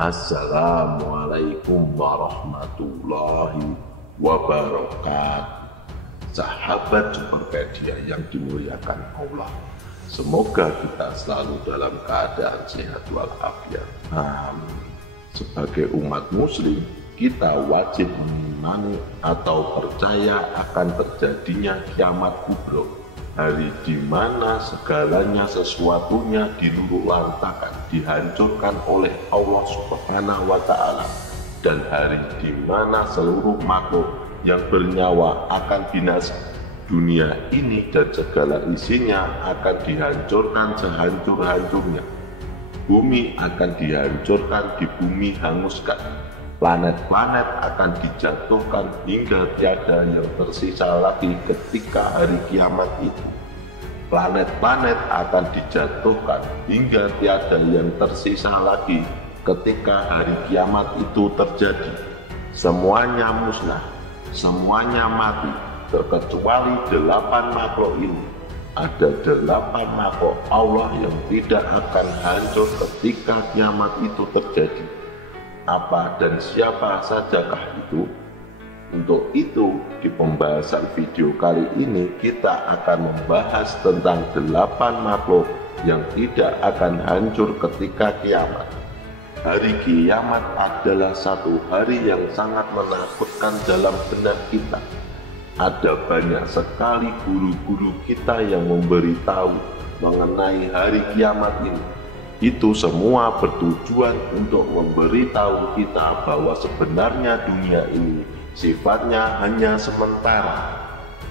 Assalamualaikum warahmatullahi wabarakatuh. Sahabat Superpedia yang dimuliakan Allah, semoga kita selalu dalam keadaan sehat walafiat. Sebagai umat muslim, kita wajib mengimani atau percaya akan terjadinya kiamat kubro, hari di mana segalanya sesuatunya diluluhlantakan, dihancurkan oleh Allah Subhanahu wa Ta'ala, dan hari di mana seluruh makhluk yang bernyawa akan binasa. Dunia ini dan segala isinya akan dihancurkan sehancur-hancurnya. Bumi akan dihancurkan, di bumi hanguskan. Planet-planet akan dijatuhkan hingga tiada yang tersisa lagi ketika hari kiamat itu. Planet-planet akan dijatuhkan hingga tiada yang tersisa lagi ketika hari kiamat itu terjadi. Semuanya musnah, semuanya mati, terkecuali 8 makhluk ini. Ada 8 makhluk Allah yang tidak akan hancur ketika kiamat itu terjadi. Apa dan siapa sajakah itu? Untuk itu, di pembahasan video kali ini kita akan membahas tentang 8 makhluk yang tidak akan hancur ketika kiamat. Hari kiamat adalah satu hari yang sangat menakutkan dalam benak kita. Ada banyak sekali guru-guru kita yang memberitahu mengenai hari kiamat ini. Itu semua bertujuan untuk memberitahu kita bahwa sebenarnya dunia ini sifatnya hanya sementara.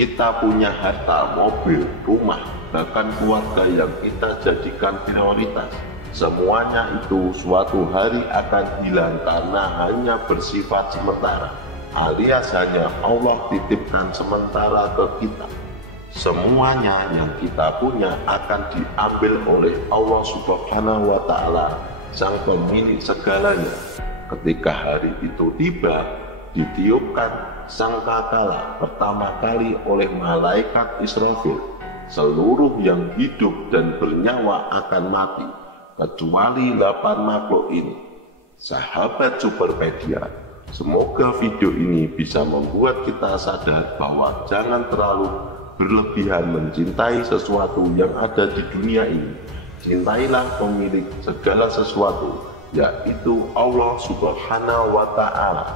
Kita punya harta, mobil, rumah, bahkan keluarga yang kita jadikan prioritas. Semuanya itu suatu hari akan hilang karena hanya bersifat sementara, alias hanya Allah titipkan sementara ke kita. Semuanya yang kita punya akan diambil oleh Allah Subhanahu wa Ta'ala, sang pemilik segalanya. Ketika hari itu tiba, ditiupkan sangkakala pertama kali oleh malaikat Israfil. Seluruh yang hidup dan bernyawa akan mati, kecuali 8 makhluk ini. Sahabat Superpedia, semoga video ini bisa membuat kita sadar bahwa jangan terlalu berlebihan mencintai sesuatu yang ada di dunia ini. Cintailah pemilik segala sesuatu, yaitu Allah Subhanahu wa Ta'ala.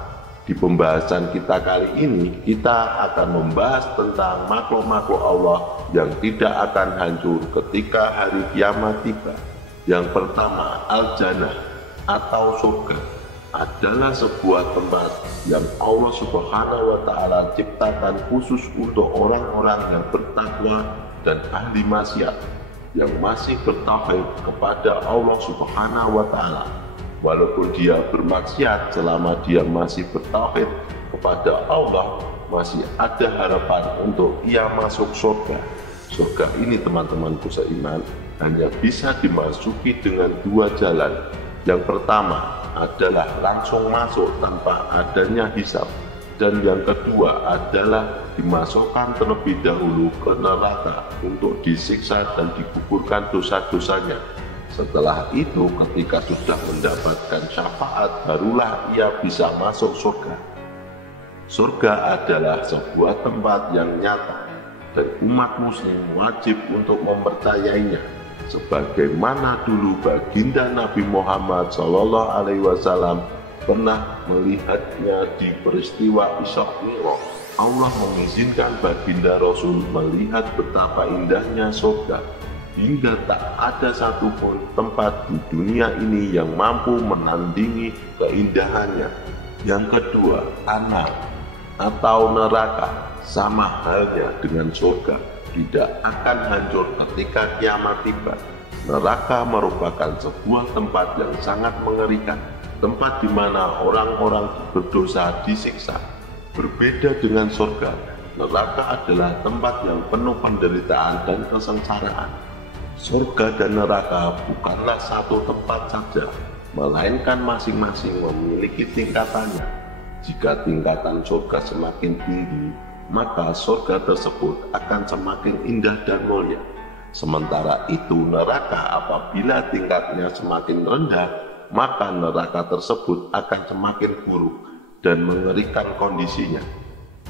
Di pembahasan kita kali ini, kita akan membahas tentang makhluk-makhluk Allah yang tidak akan hancur ketika hari kiamat tiba. Yang pertama, Al-Jannah atau surga adalah sebuah tempat yang Allah Subhanahu wa Ta'ala ciptakan khusus untuk orang-orang yang bertakwa dan ahli maksiat, yang masih bertauhid kepada Allah Subhanahu wa Ta'ala. Walaupun dia bermaksiat, selama dia masih bertauhid kepada Allah, masih ada harapan untuk ia masuk surga. Surga ini, teman-temanku seiman, hanya bisa dimasuki dengan 2 jalan. Yang pertama adalah langsung masuk tanpa adanya hisab, dan yang kedua adalah dimasukkan terlebih dahulu ke neraka untuk disiksa dan digugurkan dosa-dosanya. Setelah itu, ketika sudah mendapatkan syafaat, barulah ia bisa masuk surga. Surga adalah sebuah tempat yang nyata, dan umat muslim wajib untuk mempercayainya. Sebagaimana dulu baginda Nabi Muhammad SAW pernah melihatnya di peristiwa Isra Mi'raj. Allah mengizinkan baginda Rasul melihat betapa indahnya surga, hingga tak ada satupun tempat di dunia ini yang mampu menandingi keindahannya. Yang kedua, An-Nar atau neraka, sama halnya dengan surga, tidak akan hancur ketika kiamat tiba. Neraka merupakan sebuah tempat yang sangat mengerikan, tempat di mana orang-orang berdosa disiksa. Berbeda dengan surga, neraka adalah tempat yang penuh penderitaan dan kesengsaraan. Surga dan neraka bukanlah satu tempat saja, melainkan masing-masing memiliki tingkatannya. Jika tingkatan surga semakin tinggi, maka surga tersebut akan semakin indah dan mulia. Sementara itu neraka apabila tingkatnya semakin rendah, maka neraka tersebut akan semakin buruk dan mengerikan kondisinya.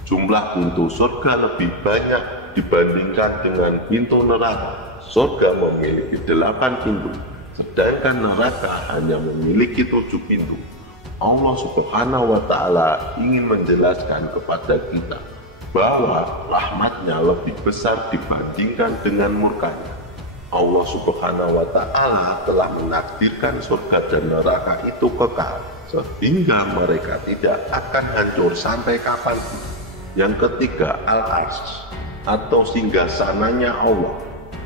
Jumlah pintu surga lebih banyak dibandingkan dengan pintu neraka. Surga memiliki 8 pintu, sedangkan neraka hanya memiliki 7 pintu. Allah Subhanahu wa Ta'ala ingin menjelaskan kepada kita bahwa rahmatnya lebih besar dibandingkan dengan murkanya. Allah Subhanahu wa Ta'ala telah menakdirkan surga dan neraka itu kekal, sehingga mereka tidak akan hancur sampai kapanpun. Yang ketiga, Al-Arsy atau singgasananya Allah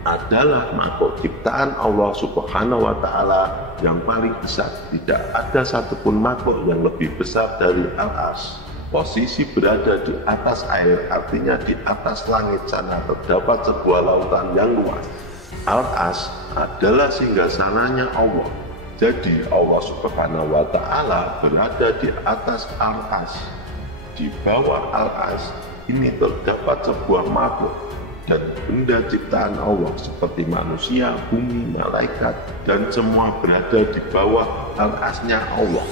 adalah makhluk ciptaan Allah Subhanahu wa Ta'ala yang paling besar. Tidak ada satupun makhluk yang lebih besar dari Al-Arsy. Posisi berada di atas air artinya di atas langit sana terdapat sebuah lautan yang luas. Al-Arsy adalah singgasananya Allah. Jadi Allah Subhanahu wa Ta'ala berada di atas Al-Arsy. Di bawah Al-Arsy ini terdapat sebuah makhluk dan benda ciptaan Allah seperti manusia, bumi, malaikat, dan semua berada di bawah Al-Arsy-nya Allah.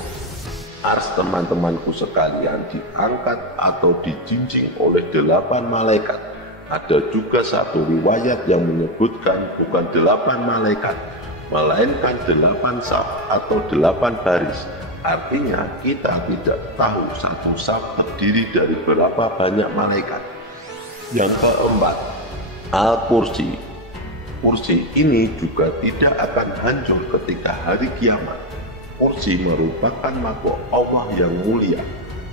Ars, teman-temanku sekalian, diangkat atau dijinjing oleh 8 malaikat. Ada juga satu riwayat yang menyebutkan bukan 8 malaikat, melainkan 8 saf atau 8 baris. Artinya kita tidak tahu satu saf terdiri dari berapa banyak malaikat. Yang keempat, Al-Kursi. Kursi ini juga tidak akan hancur ketika hari kiamat. Kursi merupakan makhluk Allah yang mulia,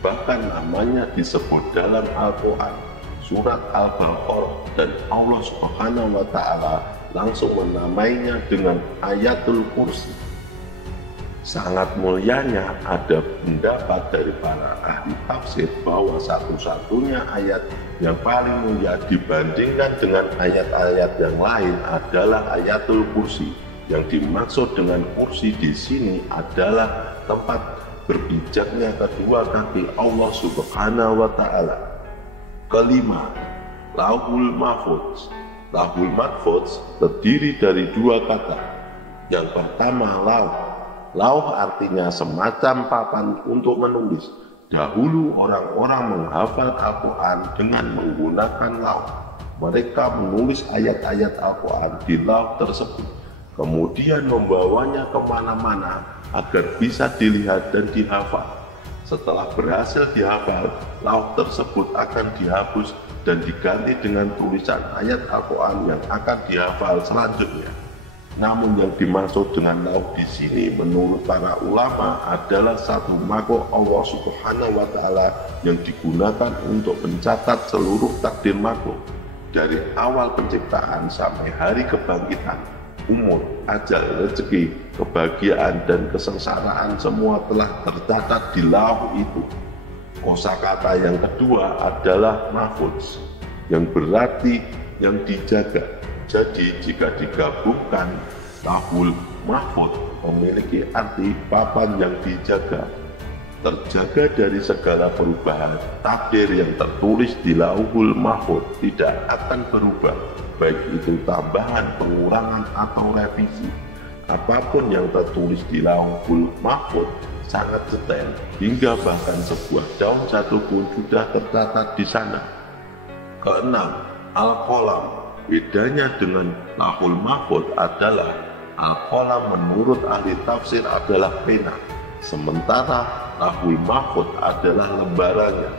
bahkan namanya disebut dalam Al-Quran, surat Al-Baqarah, dan Allah Subhanahu wa Ta'ala langsung menamainya dengan Ayatul Kursi. Sangat mulianya. Ada pendapat dari para ahli tafsir bahwa satu-satunya ayat yang paling mulia dibandingkan dengan ayat-ayat yang lain adalah Ayatul Kursi. Yang dimaksud dengan kursi di sini adalah tempat berpijaknya kedua kaki Allah Subhanahu wa Ta'ala. Kelima, Lauhul Mahfuz. Lauhul Mahfuz terdiri dari 2 kata. Yang pertama, lauh. Lauh artinya semacam papan untuk menulis. Dahulu orang-orang menghafal Al-Quran dengan menggunakan lauh. Mereka menulis ayat-ayat Al-Quran di lauh tersebut, kemudian membawanya kemana-mana agar bisa dilihat dan dihafal. Setelah berhasil dihafal, lauh tersebut akan dihapus dan diganti dengan tulisan ayat Al-Quran yang akan dihafal selanjutnya. Namun yang dimaksud dengan lauh di sini menurut para ulama adalah satu makhluk Allah Subhanahu wa Ta'ala yang digunakan untuk mencatat seluruh takdir makhluk dari awal penciptaan sampai hari kebangkitan. Umur, ajal, rezeki, kebahagiaan, dan kesengsaraan semua telah tercatat di lauh itu. Kosakata yang kedua adalah mahfuz, yang berarti yang dijaga. Jadi jika digabungkan, Lauhul Mahfuz memiliki arti papan yang dijaga, terjaga dari segala perubahan. Takdir yang tertulis di Lauhul Mahfuz tidak akan berubah, baik itu tambahan, pengurangan, atau revisi. Apapun yang tertulis di Lauhul Mahfuz sangat detail, hingga bahkan sebuah daun jatuh pun sudah tercatat di sana. Keenam, Al-Qalam. Bedanya dengan Lauhul Mahfuz adalah Al-Qalam menurut ahli tafsir adalah pena, sementara Lauhul Mahfuz adalah lembarannya.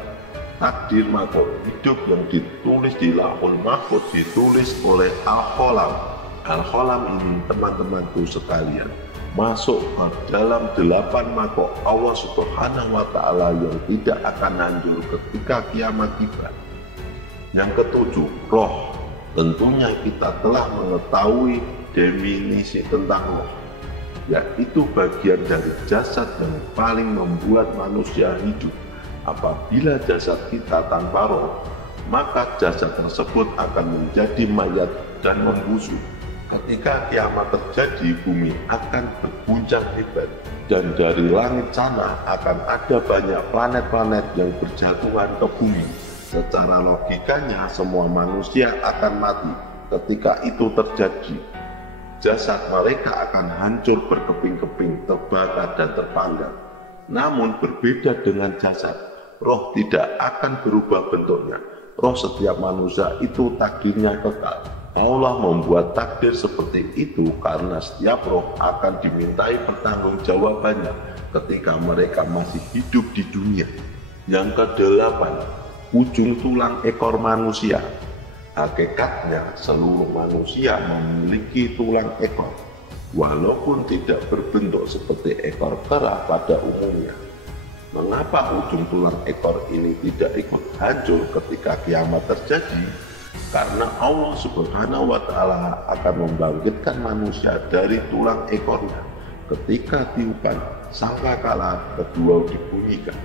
Takdir makhluk hidup yang ditulis di Lauhul Mahfuz ditulis oleh Al-Qalam. Al-Qalam ini, teman-temanku sekalian, masuk ke dalam 8 makhluk Allah Subhanahu wa Ta'ala yang tidak akan hancur ketika kiamat tiba. Yang ketujuh, roh. Tentunya kita telah mengetahui definisi tentang roh, yaitu bagian dari jasad yang paling membuat manusia hidup. Apabila jasad kita tanpa roh, maka jasad tersebut akan menjadi mayat dan membusuk. Ketika kiamat terjadi, bumi akan berguncang hebat, dan dari langit sana akan ada banyak planet-planet yang berjatuhan ke bumi. Secara logikanya semua manusia akan mati ketika itu terjadi. jasad mereka akan hancur berkeping-keping, terbakar dan terpanggang. Namun berbeda dengan jasad, roh tidak akan berubah bentuknya. Roh setiap manusia itu takdirnya kekal. Allah membuat takdir seperti itu karena setiap roh akan dimintai pertanggungjawabannya ketika mereka masih hidup di dunia. Yang kedelapan, ujung tulang ekor manusia. Hakikatnya seluruh manusia memiliki tulang ekor, walaupun tidak berbentuk seperti ekor kera pada umumnya. Mengapa ujung tulang ekor ini tidak ikut hancur ketika kiamat terjadi? Karena Allah Subhanahu wa Ta'ala akan membangkitkan manusia dari tulang ekornya ketika tiupan sangkakala kedua dibunyikan.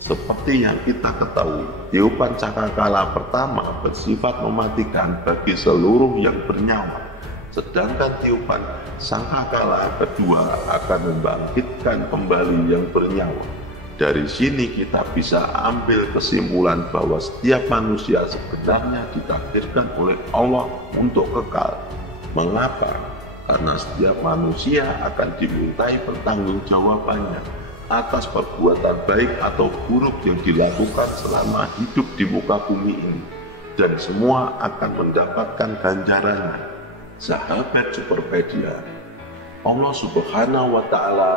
Seperti yang kita ketahui, tiupan sangkakala pertama bersifat mematikan bagi seluruh yang bernyawa, sedangkan tiupan sangkakala kedua akan membangkitkan kembali yang bernyawa. Dari sini kita bisa ambil kesimpulan bahwa setiap manusia sebenarnya ditakdirkan oleh Allah untuk kekal. Mengapa? Karena setiap manusia akan dimintai pertanggungjawabannya atas perbuatan baik atau buruk yang dilakukan selama hidup di muka bumi ini, dan semua akan mendapatkan ganjarannya. Sahabat Superpedia, Allah Subhanahu wa Ta'ala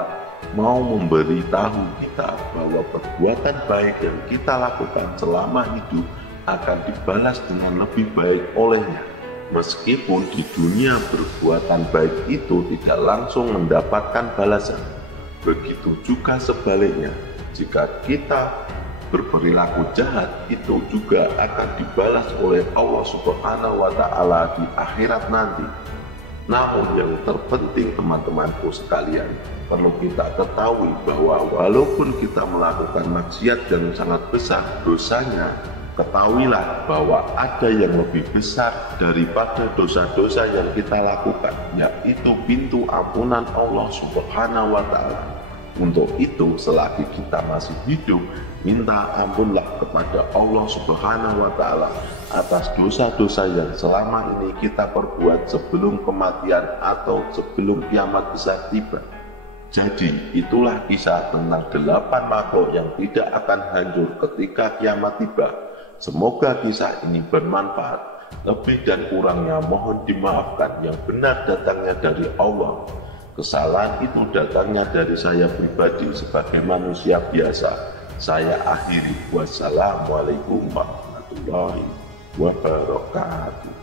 mau memberitahu kita bahwa perbuatan baik yang kita lakukan selama hidup akan dibalas dengan lebih baik olehnya. Meskipun di dunia perbuatan baik itu tidak langsung mendapatkan balasan. Begitu juga sebaliknya, jika kita berperilaku jahat, itu juga akan dibalas oleh Allah Subhanahu wa Ta'ala di akhirat nanti. Namun yang terpenting teman-temanku sekalian, perlu kita ketahui bahwa walaupun kita melakukan maksiat yang sangat besar dosanya, ketahuilah bahwa ada yang lebih besar daripada dosa-dosa yang kita lakukan, yaitu pintu ampunan Allah Subhanahu wa Ta'ala. Untuk itu, selagi kita masih hidup, minta ampunlah kepada Allah Subhanahu wa Ta'ala atas dosa-dosa yang selama ini kita perbuat sebelum kematian atau sebelum kiamat besar tiba. Jadi itulah kisah tentang 8 makhluk yang tidak akan hancur ketika kiamat tiba. Semoga kisah ini bermanfaat. Lebih dan kurangnya mohon dimaafkan. Yang benar datangnya dari Allah. Kesalahan itu datangnya dari saya pribadi sebagai manusia biasa. Saya akhiri. Wassalamualaikum warahmatullahi wabarakatuh.